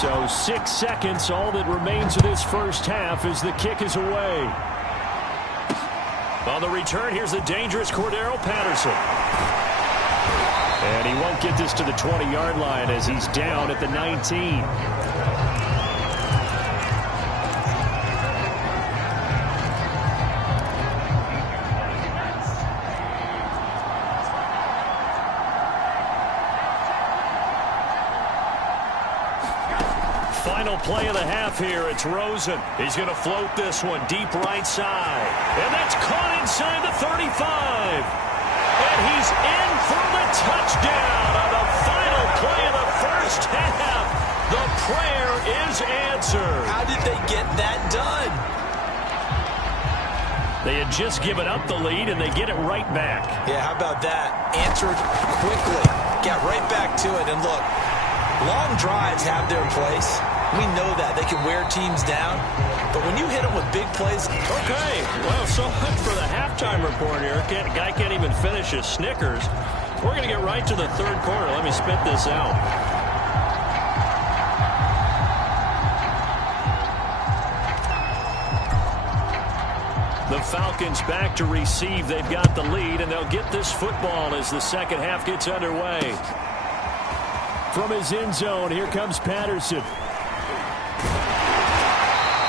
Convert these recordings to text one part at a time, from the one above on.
So 6 seconds, all that remains of this first half as the kick is away. On the return, here's the dangerous Cordero Patterson. And he won't get this to the 20-yard line as he's down at the 19. Final play of the half here. It's Rosen. He's going to float this one deep right side. And that's caught inside the 35. And he's in for the touchdown on the final play of the first half. The prayer is answered. How did they get that done? They had just given up the lead, and they get it right back. Yeah, how about that? Answered quickly. Got right back to it. And look, long drives have their place. We know that. They can wear teams down. But when you hit them with big plays... Okay, well, so much for the halftime report here. Guy can't even finish his Snickers. We're going to get right to the third quarter. Let me spit this out. The Falcons back to receive. They've got the lead, and they'll get this football as the second half gets underway. From his end zone, here comes Patterson.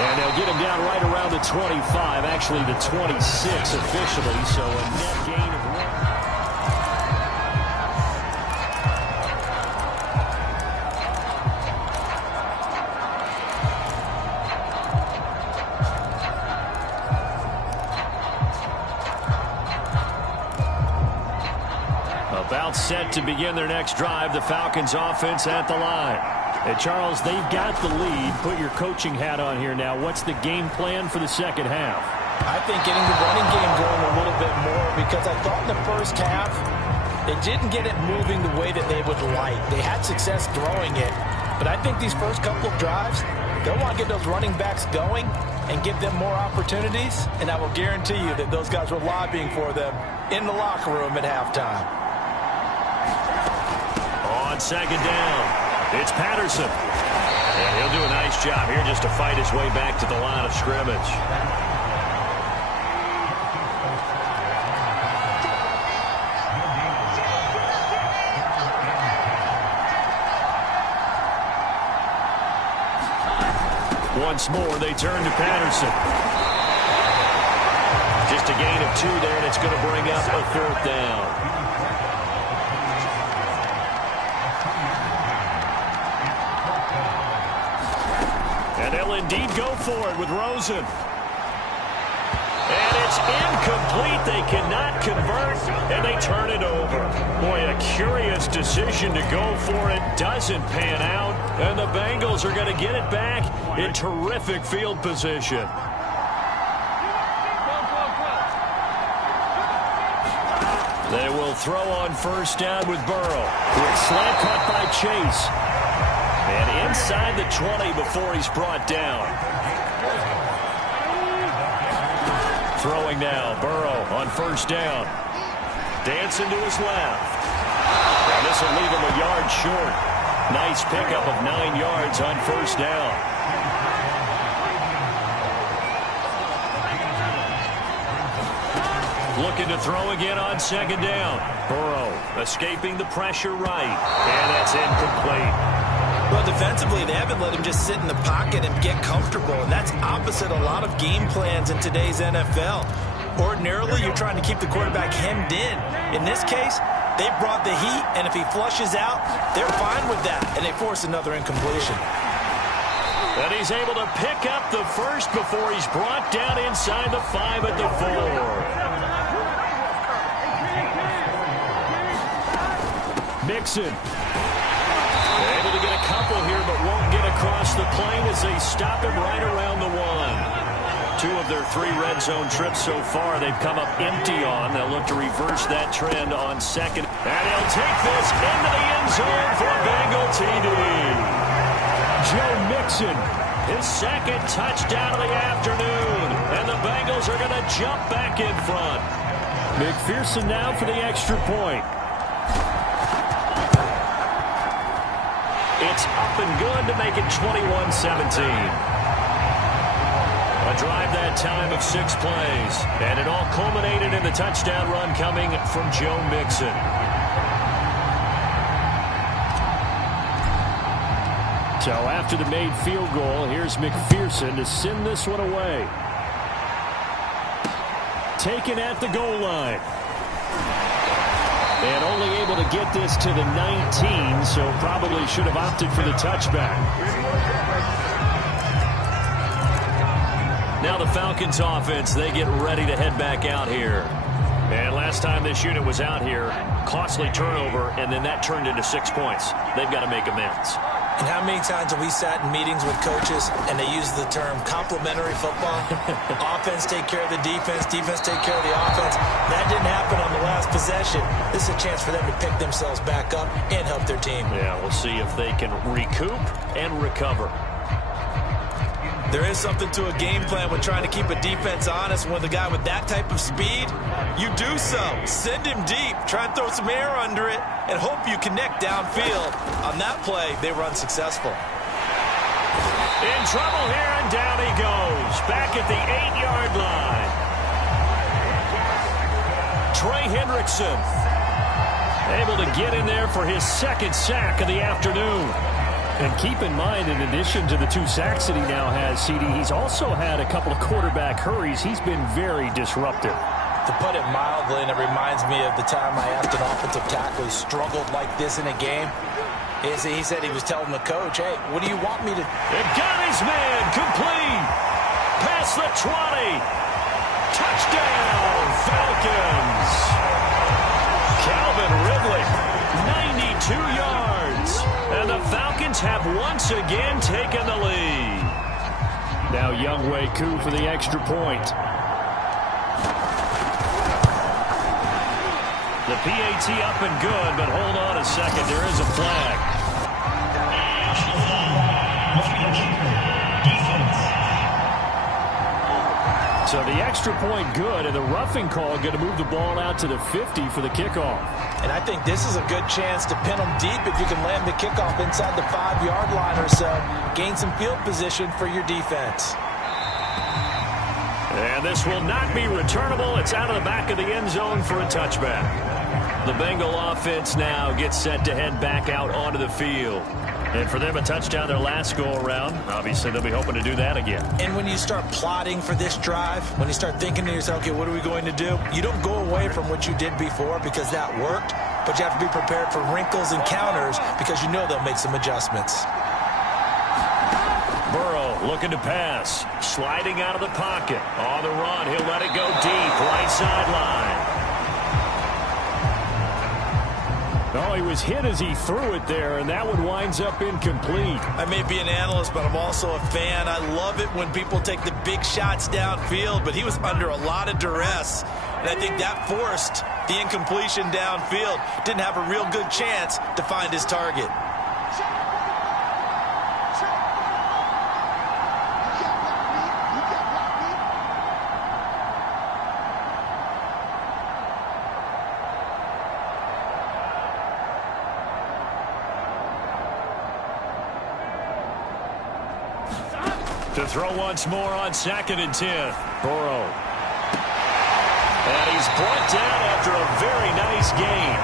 And they'll get him down right around the 25, actually the 26 officially, so a net gain of 1. About set to begin their next drive, the Falcons offense at the line. And Charles, they've got the lead. Put your coaching hat on here now. What's the game plan for the second half? I think getting the running game going a little bit more, because I thought in the first half they didn't get it moving the way that they would like. They had success throwing it, but I think these first couple of drives, they'll want to get those running backs going and give them more opportunities, and I will guarantee you that those guys were lobbying for them in the locker room at halftime. On second down, it's Patterson. And he'll do a nice job here just to fight his way back to the line of scrimmage. Once more, they turn to Patterson. Just a gain of 2 there, and it's going to bring up a fourth down. And they'll indeed go for it with Rosen. And it's incomplete. They cannot convert, and they turn it over. Boy, a curious decision to go for it. Doesn't pan out, and the Bengals are going to get it back in terrific field position. They will throw on first down with Burrow. It's slant caught by Chase. And inside the 20 before he's brought down. Throwing now, Burrow on first down. Dancing to his left. And this will leave him a yard short. Nice pickup of 9 yards on first down. Looking to throw again on second down. Burrow escaping the pressure right. And that's incomplete. Well, defensively, they haven't let him just sit in the pocket and get comfortable, and that's opposite a lot of game plans in today's NFL. Ordinarily, you're trying to keep the quarterback hemmed in. In this case, they brought the heat, and if he flushes out, they're fine with that, and they force another incompletion. And he's able to pick up the first before he's brought down inside the 5 at the 4. Mixon. Able to get a couple here, but won't get across the plane as they stop him right around the 1. 2 of their 3 red zone trips so far they've come up empty on. They'll look to reverse that trend on second. And he'll take this into the end zone for Bengal TD. Joe Mixon, his second touchdown of the afternoon. And the Bengals are going to jump back in front. McPherson now for the extra point. It's up and good to make it 21-17. A drive that time of 6 plays. And it all culminated in the touchdown run coming from Joe Mixon. So after the made field goal, here's McPherson to send this one away. Taken at the goal line. And only able to get this to the 19, so probably should have opted for the touchback. Now the Falcons offense, they get ready to head back out here. And last time this unit was out here, costly turnover, and then that turned into 6 points. They've got to make amends. And how many times have we sat in meetings with coaches and they use the term complementary football? Offense take care of the defense, defense take care of the offense. That didn't happen on the last possession. This is a chance for them to pick themselves back up and help their team. Yeah, we'll see if they can recoup and recover. There is something to a game plan with trying to keep a defense honest. With a guy with that type of speed, you do so. Send him deep. Try and throw some air under it and hope you connect downfield. On that play, they were unsuccessful. In trouble here, and down he goes. Back at the 8-yard line. Trey Hendrickson able to get in there for his 2nd sack of the afternoon. And keep in mind, in addition to the 2 sacks that he now has, CD, he's also had a couple of quarterback hurries. He's been very disruptive. To put it mildly, and it reminds me of the time I asked an offensive tackle who struggled like this in a game. He said he was telling the coach, hey, what do you want me to... It got his man complete. Past the 20. Touchdown, Falcons. Calvin Ridley, 92 yards. And the Falcons have once again taken the lead. Now Younghoe Koo for the extra point. The PAT up and good, but hold on a second. There is a flag. So the extra point good, and the roughing call going to move the ball out to the 50 for the kickoff. And I think this is a good chance to pin them deep if you can land the kickoff inside the 5-yard line or so. Gain some field position for your defense. And this will not be returnable. It's out of the back of the end zone for a touchback. The Bengal offense now gets set to head back out onto the field. And for them, a touchdown their last go-around. Obviously, they'll be hoping to do that again. And when you start plotting for this drive, when you start thinking to yourself, okay, what are we going to do? You don't go away from what you did before because that worked, but you have to be prepared for wrinkles and counters because you know they'll make some adjustments. Burrow looking to pass. Sliding out of the pocket. On the run, he'll let it go deep. Right sideline. Oh, he was hit as he threw it there, and that one winds up incomplete. I may be an analyst, but I'm also a fan. I love it when people take the big shots downfield, but he was under a lot of duress. And I think that forced the incompletion downfield. Didn't have a real good chance to find his target. To throw once more on 2nd and 10. Burrow. And he's brought down after a very nice gain.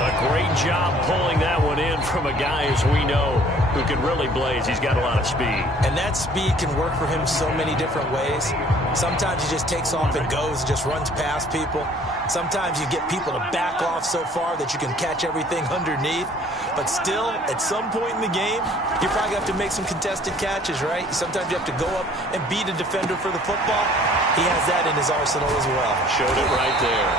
A great job pulling that one in from a guy, as we know, who can really blaze. He's got a lot of speed. And that speed can work for him so many different ways. Sometimes he just takes off and goes, just runs past people. Sometimes you get people to back off so far that you can catch everything underneath. But still, at some point in the game, you probably have to make some contested catches, right? Sometimes you have to go up and beat a defender for the football. He has that in his arsenal as well. Showed it right there.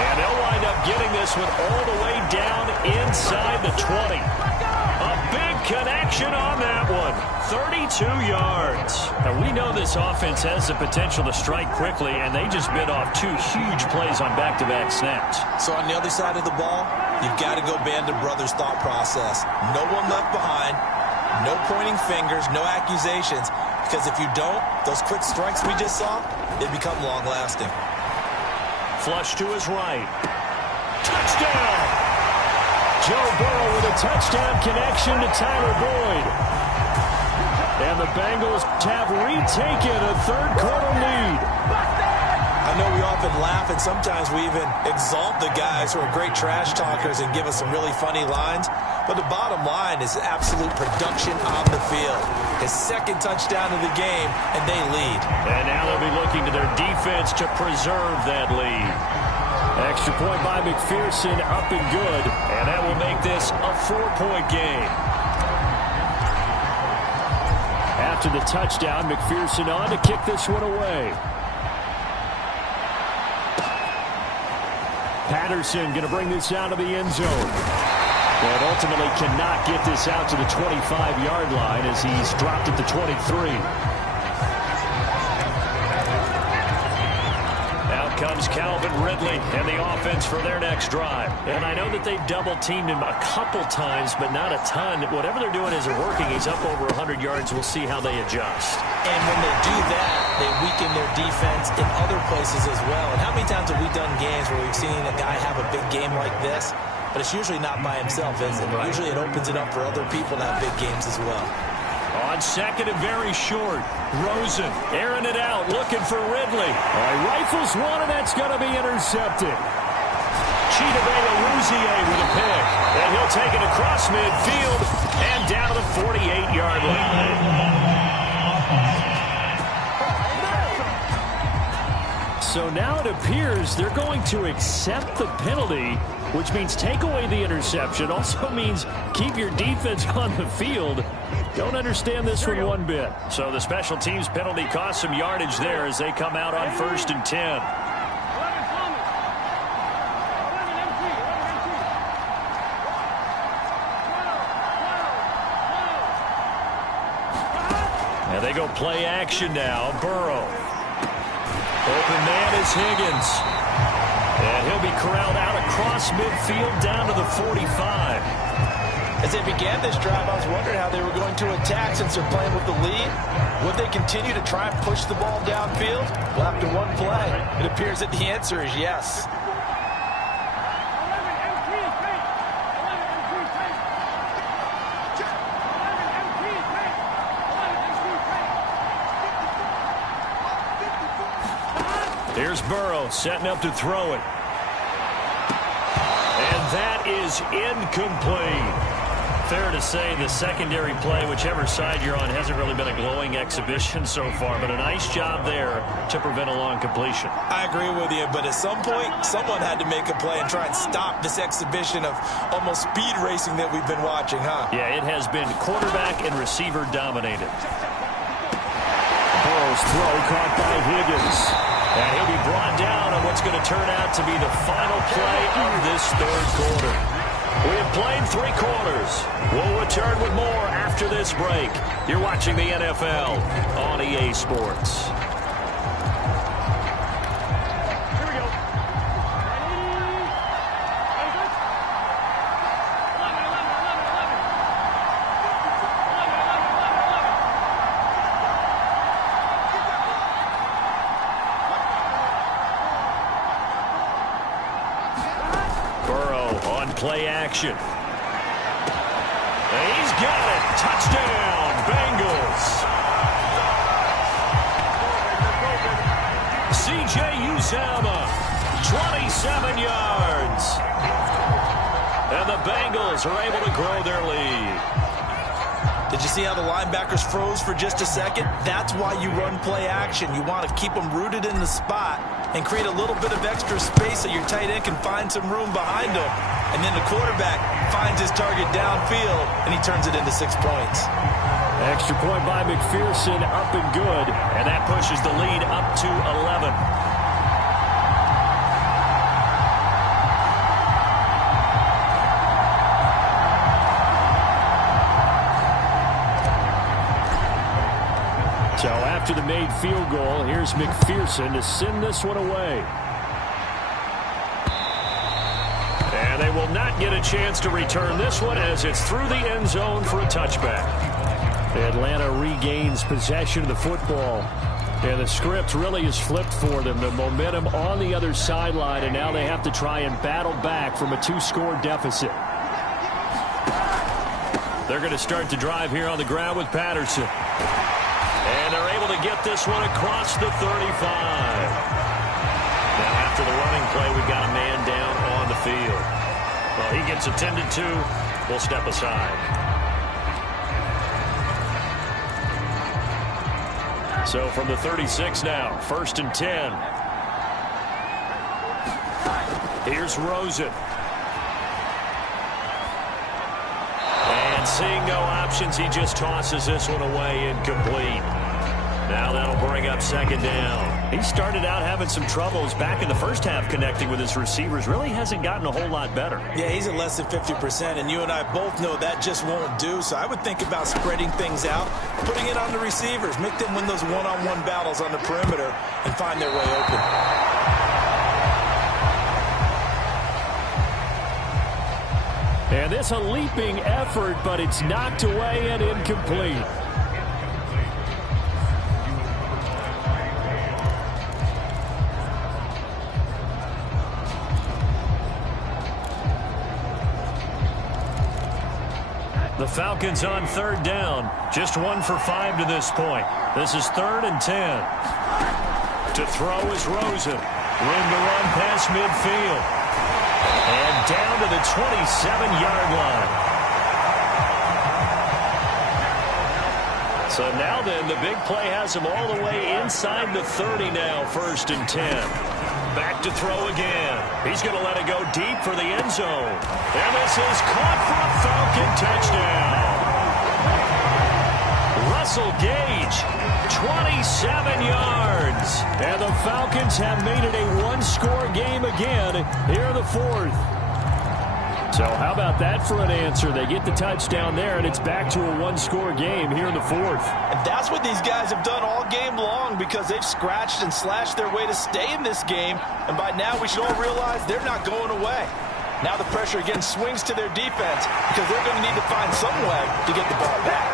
And they'll wind up getting this one all the way down inside the 20. A big connection on that one. 32 yards. Now, we know this offense has the potential to strike quickly, and they just bit off 2 huge plays on back-to-back snaps. So on the other side of the ball, you've got to go Band of Brothers thought process. No one left behind, no pointing fingers, no accusations, because if you don't, those quick strikes we just saw, they become long-lasting. Flush to his right. Touchdown! Joe Burrow with a touchdown connection to Tyler Boyd. And the Bengals have retaken a third-quarter lead. I know we often laugh, and sometimes we even exalt the guys who are great trash talkers and give us some really funny lines. But the bottom line is absolute production on the field. His second touchdown of the game, and they lead. And now they'll be looking to their defense to preserve that lead. Extra point by McPherson, up and good. And that will make this a 4-point game. After the touchdown, McPherson on to kick this one away. Patterson going to bring this out of the end zone. But ultimately cannot get this out to the 25-yard line as he's dropped at the 23. Out comes Calvin Ridley and the offense for their next drive. And I know that they've double-teamed him a couple times, but not a ton. Whatever they're doing isn't working. He's up over 100 yards. We'll see how they adjust. And when they do that, they weaken their defense in other places as well. And how many times have we done games where we've seen a guy have a big game like this? But it's usually not by himself, is it? Right. Usually it opens it up for other people to have big games as well. On second and very short, Rosen airing it out, looking for Ridley. All right, rifles one, and that's going to be intercepted. Chidobe-Awuzie with a pick. And he'll take it across midfield and down to the 48-yard line. So now it appears they're going to accept the penalty, which means take away the interception. Also means keep your defense on the field. Don't understand this one bit. So the special teams penalty cost some yardage there as they come out on 1st and 10. And they go play action now. Burrow. Open man is Higgins. And he'll be corralled out across midfield down to the 45. As they began this drive, I was wondering how they were going to attack since they're playing with the lead. Would they continue to try and push the ball downfield? Well, after one play, it appears that the answer is yes. Here's Burrow setting up to throw it. And that is incomplete. Fair to say the secondary play, whichever side you're on, hasn't really been a glowing exhibition so far, but a nice job there to prevent a long completion. I agree with you, but at some point, someone had to make a play and try and stop this exhibition of almost speed racing that we've been watching, huh? Yeah, it has been quarterback and receiver dominated. Burrow's throw caught by Higgins. And he'll be brought down on what's going to turn out to be the final play of this third quarter. We have played 3 quarters. We'll return with more after this break. You're watching the NFL on EA Sports. Play action. And he's got it. Touchdown, Bengals. C.J. Uzomah, 27 yards. And the Bengals are able to grow their lead. Did you see how the linebackers froze for just a second? That's why you run play action. You want to keep them rooted in the spot and create a little bit of extra space so your tight end can find some room behind him. And then the quarterback finds his target downfield, and he turns it into 6 points. Extra point by McPherson, up and good. And that pushes the lead up to 11. So after the made field goal, here's McPherson to send this one away. And they will not get a chance to return this one as it's through the end zone for a touchback. Atlanta regains possession of the football. And the script really is flipped for them. The momentum on the other sideline, and now they have to try and battle back from a 2-score deficit. They're going to start the drive here on the ground with Patterson. And they're able to get this one across the 35. Now, after the running play, we've got a man down on the field. Well, he gets attended to. We'll step aside. So from the 36 now, 1st and 10. Here's Rosen. And seeing no options, he just tosses this one away incomplete. Now that'll bring up 2nd down. He started out having some troubles back in the first half connecting with his receivers. Really hasn't gotten a whole lot better. Yeah, he's at less than 50%, and you and I both know that just won't do. So I would think about spreading things out, putting it on the receivers, make them win those one-on-one battles on the perimeter and find their way open. And this a leaping effort, but it's knocked away and incomplete. The Falcons on 3rd down. Just 1 for 5 to this point. This is 3rd and 10. To throw is Rosen. Room to run past midfield. And down to the 27-yard line. So now then, the big play has him all the way inside the 30 now, 1st and 10. Back to throw again. He's going to let it go deep for the end zone. And this is caught for a Falcon touchdown. Russell Gage, 27 yards. And the Falcons have made it a 1-score game again here in the 4th. So how about that for an answer? They get the touchdown there, and it's back to a 1-score game here in the 4th. And that's what these guys have done all game long because they've scratched and slashed their way to stay in this game. And by now, we should all realize they're not going away. Now the pressure again swings to their defense because they're going to need to find some way to get the ball back.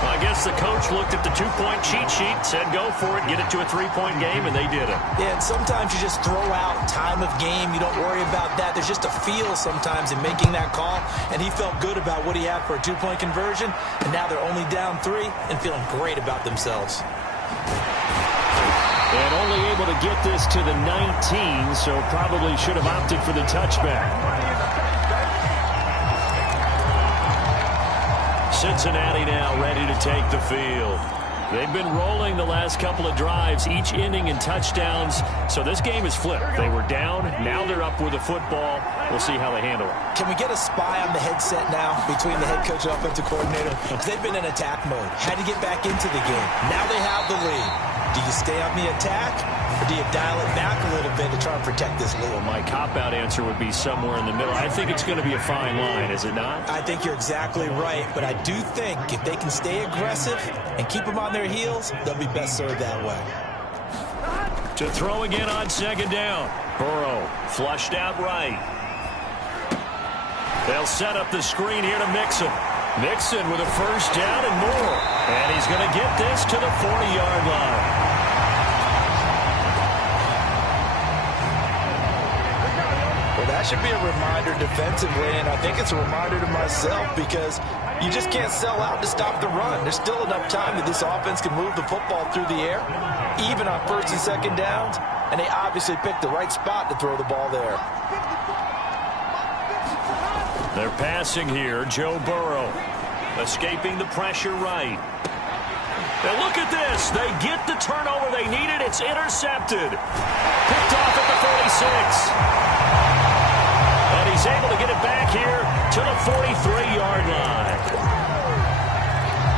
Well, I guess the coach looked at the 2-point cheat sheet, said go for it, get it to a 3-point game, and they did it. Yeah, and sometimes you just throw out time of game. You don't worry about that. There's just a feel sometimes in making that call, and he felt good about what he had for a 2-point conversion, and now they're only down 3 and feeling great about themselves. And only able to get this to the 19, so probably should have opted for the touchback. Cincinnati now ready to take the field. They've been rolling the last couple of drives, each ending in touchdowns, so this game is flipped. They were down, now they're up with the football. We'll see how they handle it. Can we get a spy on the headset now between the head coach and offensive coordinator? Because they've been in attack mode, had to get back into the game. Now they have the lead. Do you stay on the attack, or do you dial it back a little bit to try and protect this lead? Well, my cop-out answer would be somewhere in the middle. I think it's going to be a fine line, is it not? I think you're exactly right, but I do think if they can stay aggressive and keep them on their heels, they'll be best served that way. To throw again on 2nd down. Burrow flushed out right. They'll set up the screen here to Mixon. Mixon with a 1st down and more. And he's going to get this to the 40-yard line. Well, that should be a reminder defensively, and I think it's a reminder to myself because you just can't sell out to stop the run. There's still enough time that this offense can move the football through the air, even on 1st and 2nd downs, and they obviously picked the right spot to throw the ball there. They're passing here. Joe Burrow escaping the pressure right. Now look at this. They get the turnover they needed. It's intercepted. Picked off at the 46. And he's able to get it back here to the 43-yard line.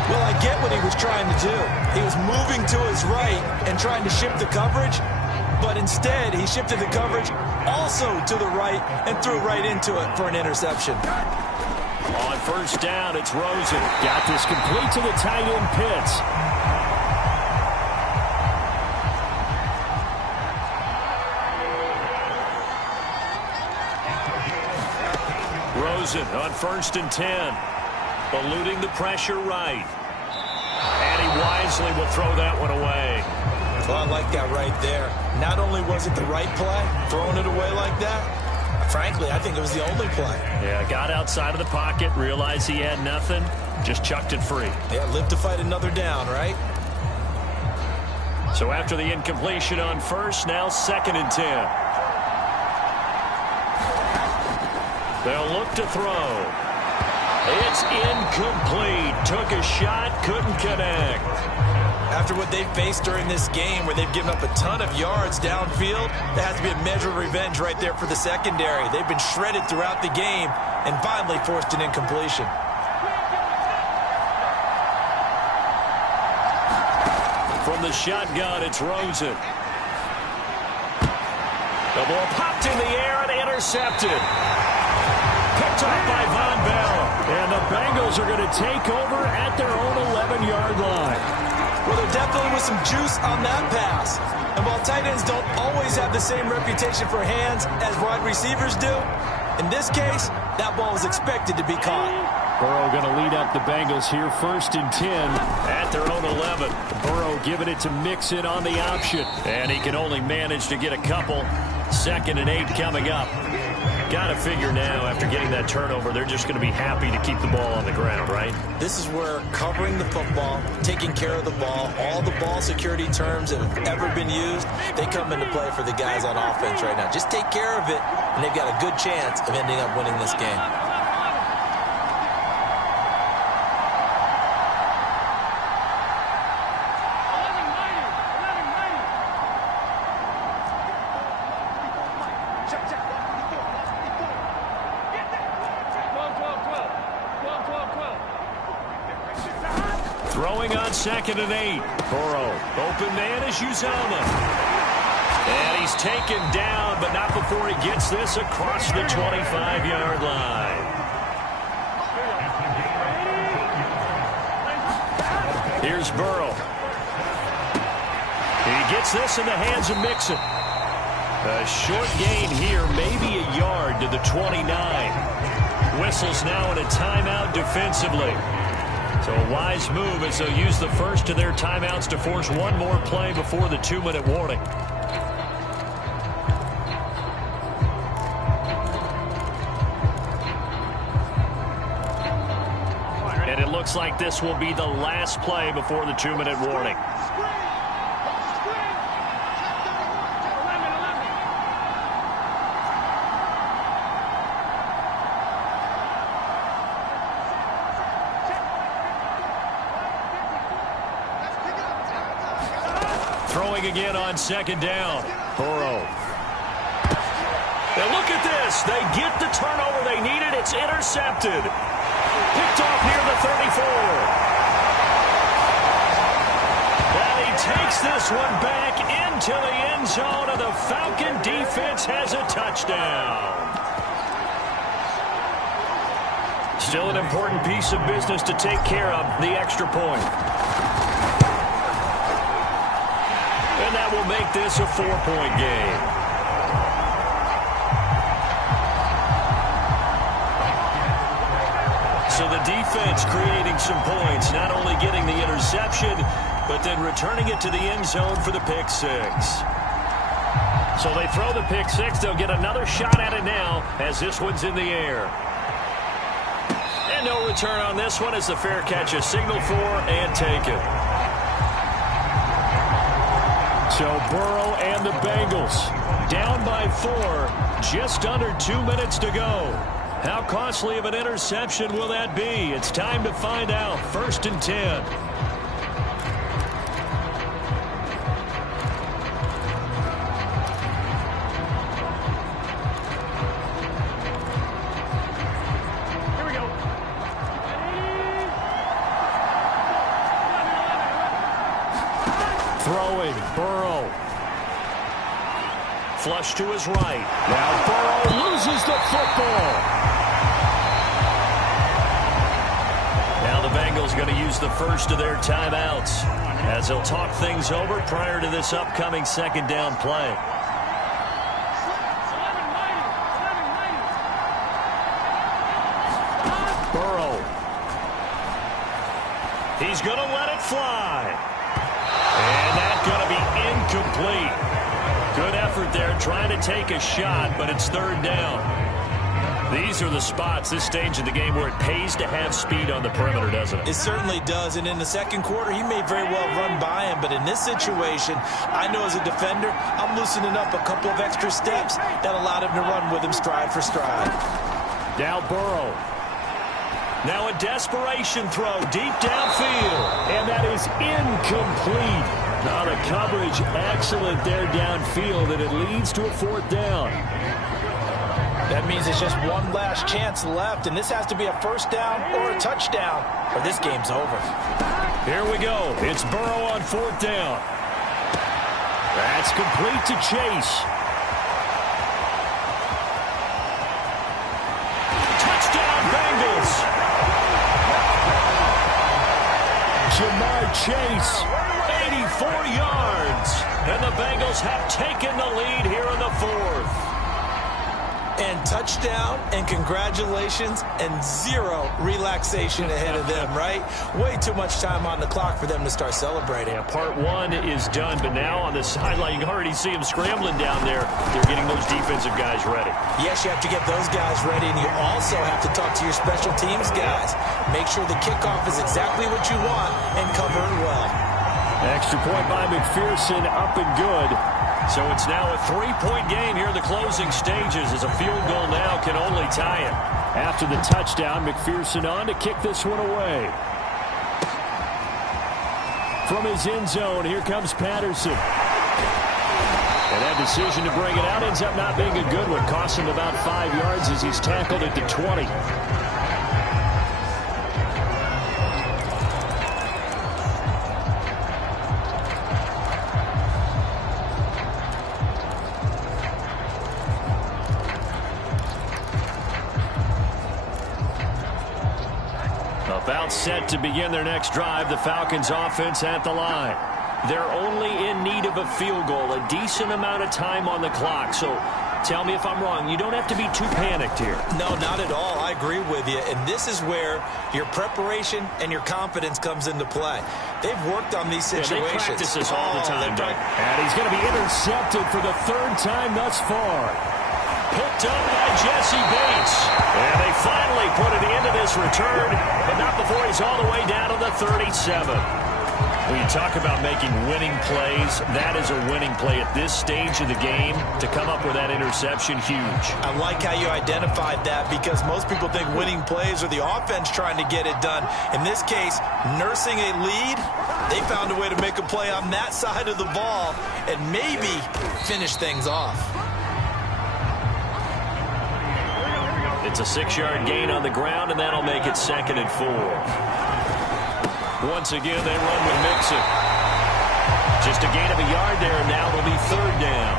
Well, I get what he was trying to do. He was moving to his right and trying to shift the coverage, but instead he shifted the coverage also to the right and threw right into it for an interception. On 1st down, it's Rosen. Got this complete to the tight end Pitts. Rosen on 1st and 10. Eluding the pressure right. And he wisely will throw that one away. Well, I like that right there. Not only was it the right play, throwing it away like that, frankly, I think it was the only play. Yeah, got outside of the pocket, realized he had nothing, just chucked it free. Yeah, live to fight another down, right? So after the incompletion on first, now 2nd and 10. They'll look to throw. It's incomplete. Took a shot, couldn't connect. After what they've faced during this game where they've given up a ton of yards downfield, there has to be a measure of revenge right there for the secondary. They've been shredded throughout the game and finally forced an incompletion. From the shotgun, it's Rosen. The ball popped in the air and intercepted. Picked off by Von Bell. And the Bengals are going to take over at their own 11-yard line. Well, there definitely was some juice on that pass. And while tight ends don't always have the same reputation for hands as wide receivers do, in this case, that ball was expected to be caught. Burrow going to lead up the Bengals here, 1st and 10. At their own 11. Burrow giving it to Mixon on the option. And he can only manage to get a couple. 2nd and 8 coming up. Got to figure now, after getting that turnover, they're just going to be happy to keep the ball on the ground, right? This is where covering the football, taking care of the ball, all the ball security terms that have ever been used, they come into play for the guys on offense right now. Just take care of it, and they've got a good chance of ending up winning this game. Throwing on 2nd and 8. Burrow. Open man is Uzomah. And he's taken down, but not before he gets this across the 25-yard line. Here's Burrow. He gets this in the hands of Mixon. A short gain here, maybe a yard to the 29. Whistles now in a timeout defensively. So a wise move as they'll use the first of their timeouts to force one more play before the 2-minute warning. And it looks like this will be the last play before the 2-minute warning. Throwing again on 2nd down. Burrow. Now look at this. They get the turnover they needed. It's intercepted. Picked off near the 34. And he takes this one back into the end zone, and the Falcon defense has a touchdown. Still an important piece of business to take care of, the extra point. And that will make this a 4-point game. So the defense creating some points, not only getting the interception, but then returning it to the end zone for the pick six. So they throw the pick six. They'll get another shot at it now as this one's in the air. And no return on this one as the fair catch is signaled for and taken. So Burrow and the Bengals down by 4, just under 2 minutes to go. How costly of an interception will that be? It's time to find out. 1st and 10. Throwing, Burrow. Flush to his right. Now Burrow loses the football. Now the Bengals going to use the first of their timeouts as they'll talk things over prior to this upcoming 2nd down play. Burrow. He's going to let it fly. going to be incomplete. Good effort there trying to take a shot, but it's third down. These are the spots, this stage of the game, where it pays to have speed on the perimeter, doesn't it? It certainly does, and in the second quarter, he may very well run by him, but in this situation, I know as a defender, I'm loosening up a couple of extra steps that allowed him to run with him stride for stride. Now Burrow. Now a desperation throw deep downfield, and that is incomplete. Now the coverage excellent there downfield, and it leads to a fourth down. That means it's just one last chance left, and this has to be a first down or a touchdown, or this game's over. Here we go. It's Burrow on fourth down. That's complete to Chase. Touchdown, Bengals. Jamar Chase, 84 yards. And the Bengals have taken the lead here in the fourth. And touchdown, and congratulations, and zero relaxation ahead of them, right? Way too much time on the clock for them to start celebrating. Yeah, part one is done, but now on the sideline, you can already see them scrambling down there. They're getting those defensive guys ready. Yes, you have to get those guys ready, and you also have to talk to your special teams guys. Make sure the kickoff is exactly what you want and cover it well. Extra point by McPherson, up and good. So it's now a 3-point game here in the closing stages, as a field goal now can only tie it. After the touchdown, McPherson on to kick this one away. From his end zone, here comes Patterson. And that decision to bring it out ends up not being a good one. Costs him about 5 yards as he's tackled at the 20. About set to begin their next drive, the Falcons offense at the line. They're only in need of a field goal, a decent amount of time on the clock. So tell me if I'm wrong. You don't have to be too panicked here. No, not at all. I agree with you. And this is where your preparation and your confidence comes into play. They've worked on these situations. Yeah, they practice this all the time. And he's going to be intercepted for the third time thus far. Picked up by Jesse Bates. And they finally put an end to this return, but not before he's all the way down to the 37. When you talk about making winning plays, that is a winning play at this stage of the game. To come up with that interception, huge. I like how you identified that, because most people think winning plays are the offense trying to get it done. In this case, nursing a lead, they found a way to make a play on that side of the ball and maybe finish things off. It's a 6-yard gain on the ground, and that'll make it 2nd and 4. Once again, they run with Mixon. Just a gain of a yard there, and now it'll be 3rd down.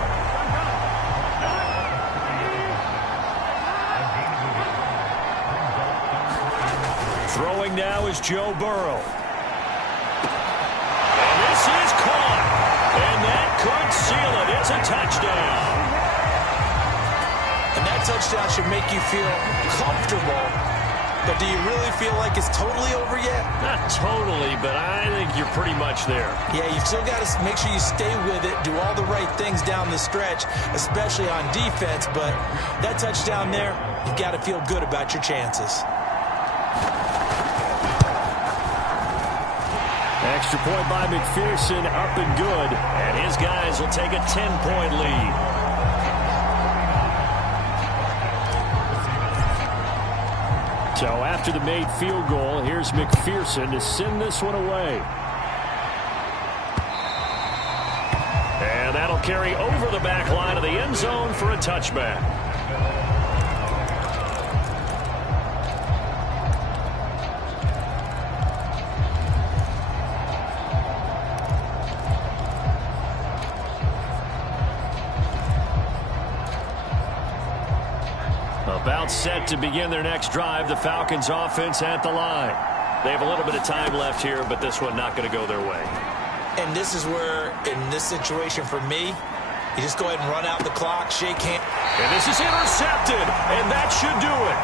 Throwing now is Joe Burrow. And this is caught. And that could seal it. It's a touchdown. And that touchdown should make you feel comfortable. But do you really feel like it's totally over yet? Not totally, but I think you're pretty much there. Yeah, you've still got to make sure you stay with it, do all the right things down the stretch, especially on defense. But that touchdown there, you've got to feel good about your chances. Extra point by McPherson, up and good. And his guys will take a 10-point lead. So after the made field goal, here's McPherson to send this one away. And that'll carry over the back line of the end zone for a touchback. About set to begin their next drive, the Falcons offense at the line. They have a little bit of time left here, but this one not going to go their way. And this is where, in this situation for me, you just go ahead and run out the clock, shake hands. And this is intercepted, and that should do it.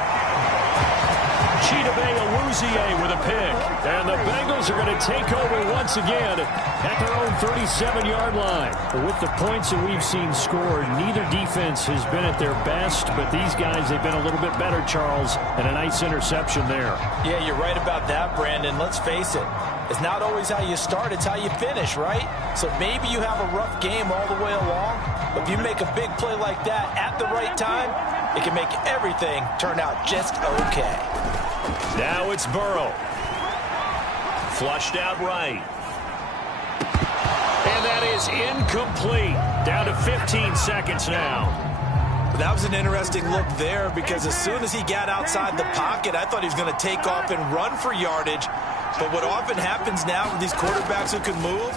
with a pick. And the Bengals are going to take over once again at their own 37-yard line. With the points that we've seen scored, neither defense has been at their best, but these guys, they've been a little bit better, Charles, and a nice interception there. Yeah, you're right about that, Brandon. Let's face it. It's not always how you start, it's how you finish, right? So maybe you have a rough game all the way along, but if you make a big play like that at the right time, it can make everything turn out just okay. Now it's Burrow. Flushed out right. And that is incomplete. Down to 15 seconds now. That was an interesting look there because as soon as he got outside the pocket, I thought he was going to take off and run for yardage. But what often happens now with these quarterbacks who can move,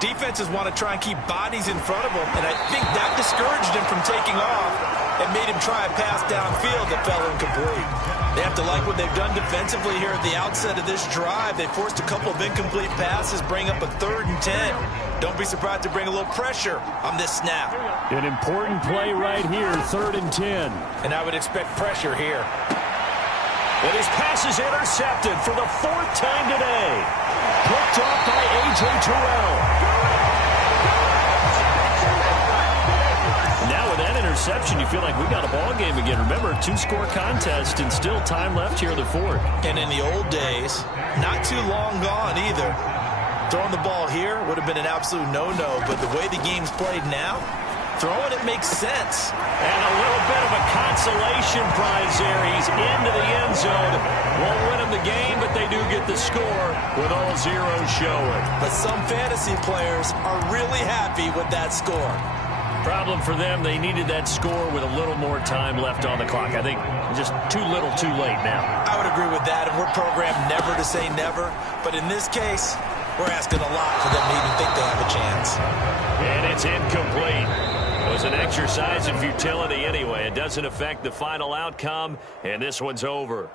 defenses want to try and keep bodies in front of them. And I think that discouraged him from taking off and made him try a pass downfield that fell incomplete. They have to like what they've done defensively here at the outset of this drive. They forced a couple of incomplete passes, bring up a 3rd and 10. Don't be surprised to bring a little pressure on this snap. An important play right here, 3rd and 10. And I would expect pressure here. And his pass is intercepted for the 4th time today. Picked off by A.J. Terrell. Now with that interception, you feel like we got a ball game again. Remember, 2-score contest and still time left here in the 4th. And in the old days, not too long gone either. Throwing the ball here would have been an absolute no-no, but the way the game's played now, throwing it makes sense. And a little bit of a consolation prize there. He's into the end zone. Won't win him the game, but they do get the score with all zeros showing. But some fantasy players are really happy with that score. Problem for them, they needed that score with a little more time left on the clock. I think just too little too late now. I would agree with that, and we're programmed never to say never. But in this case, we're asking a lot for them to even think they have a chance. And it's incomplete. It was an exercise in futility anyway. It doesn't affect the final outcome, and this one's over.